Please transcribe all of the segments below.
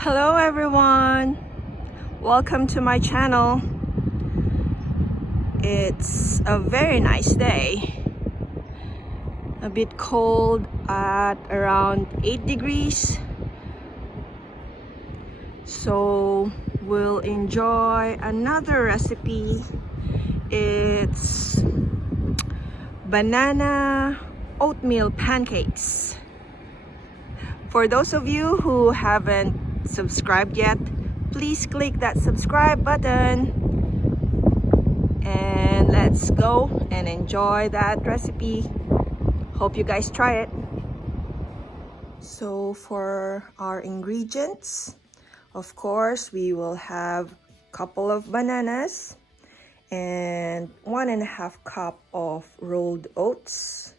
Hello everyone, welcome to my channel. It's a very nice day, a bit cold at around 8 degrees, so we'll enjoy another recipe. It's banana oatmeal pancakes. For those of you who haven't subscribed yet, please click that subscribe button and let's go and enjoy that recipe. Hope you guys try it. So for our ingredients, of course, we will have a couple of bananas and 1.5 cup of rolled oats,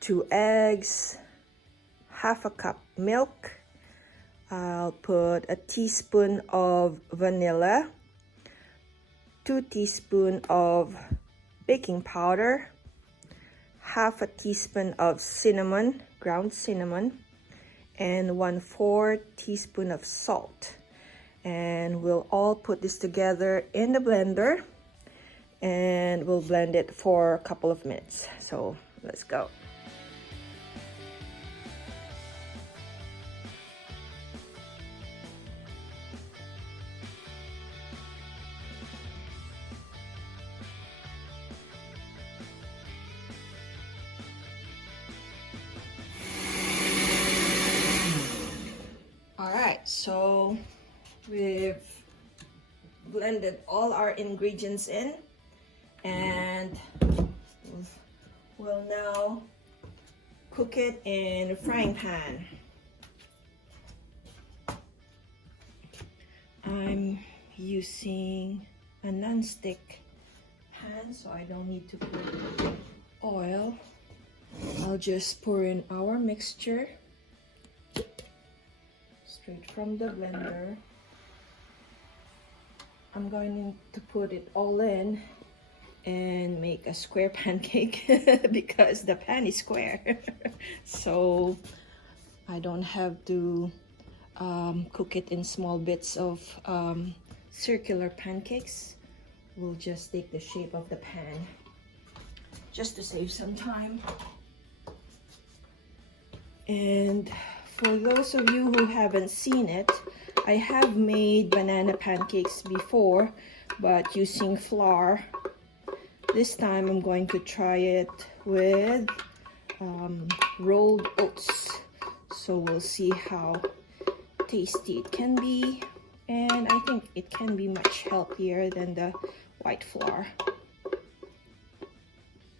2 eggs, 1/2 cup milk. I'll put a teaspoon of vanilla, 2 teaspoons of baking powder, 1/2 teaspoon of cinnamon, ground cinnamon, and 1/4 teaspoon of salt. And we'll all put this together in the blender and we'll blend it for a couple of minutes. So let's go. Alright, so we've blended all our ingredients in and we'll now cook it in a frying pan. I'm using a non-stick pan, so I don't need to put oil. I'll just pour in our mixture straight from the blender. I'm going to put it all in and make a square pancake because the pan is square. So I don't have to cook it in small bits of circular pancakes. We'll just take the shape of the pan just to save some time. And for those of you who haven't seen it, I have made banana pancakes before, but using flour. This time I'm going to try it with rolled oats. So we'll see how tasty it can be. And I think it can be much healthier than the white flour.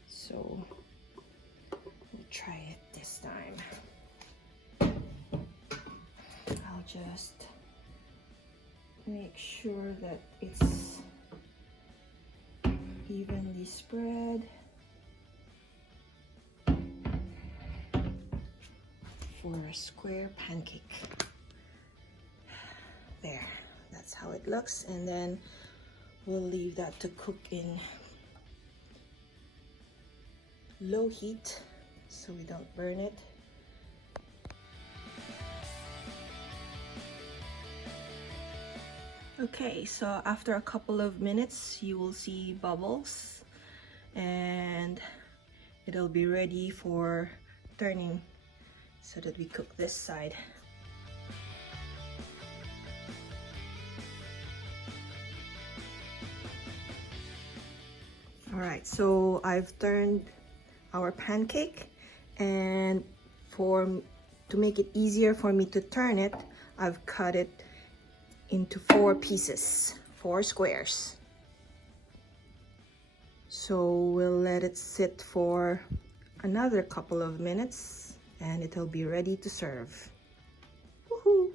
So we'll try it this time. I'll just make sure that it's evenly spread for a square pancake. There, that's how it looks, and then we'll leave that to cook in low heat so we don't burn it. Okay, so after a couple of minutes you will see bubbles and it'll be ready for turning so that we cook this side. Alright, so I've turned our pancake, and to make it easier for me to turn it, I've cut it into 4 pieces, 4 squares. So we'll let it sit for another couple of minutes and it'll be ready to serve. Woohoo!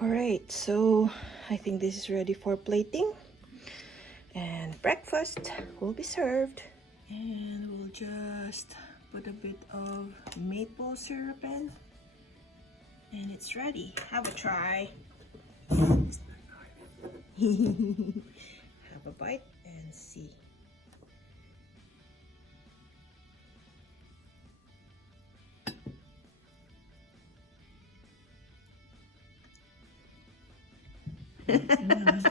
Alright, so I think this is ready for plating and breakfast will be served. And we'll just put a bit of maple syrup in and it's ready. Have a try. Have a bite and see. It's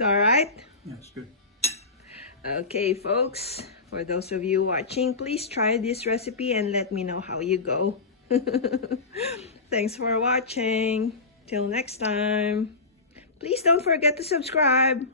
all right? Yeah, it's good. Okay, folks, for those of you watching, please try this recipe and let me know how you go. Thanks for watching. Till next time. Please don't forget to subscribe.